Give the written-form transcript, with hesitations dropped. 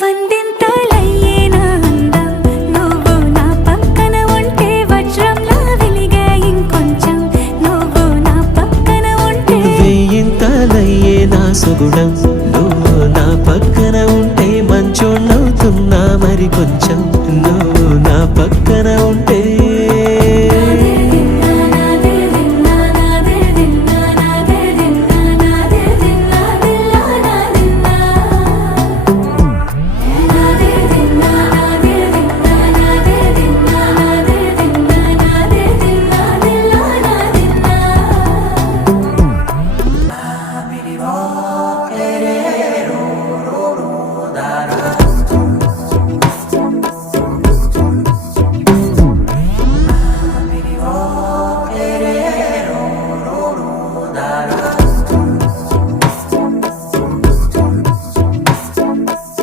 వందింతలయ్యేనా అందం నువ్వు నా పక్కన ఉంటే వజ్రంలా వెలిగే ఇంకొంచెం నువ్వు నా పక్కన ఉంటే వెయ్యింతలయ్యేనా సుగుణం నువ్వు నా పక్కన ఉంటే మంచోళ్ళవుతున్నా మరి కొంచెం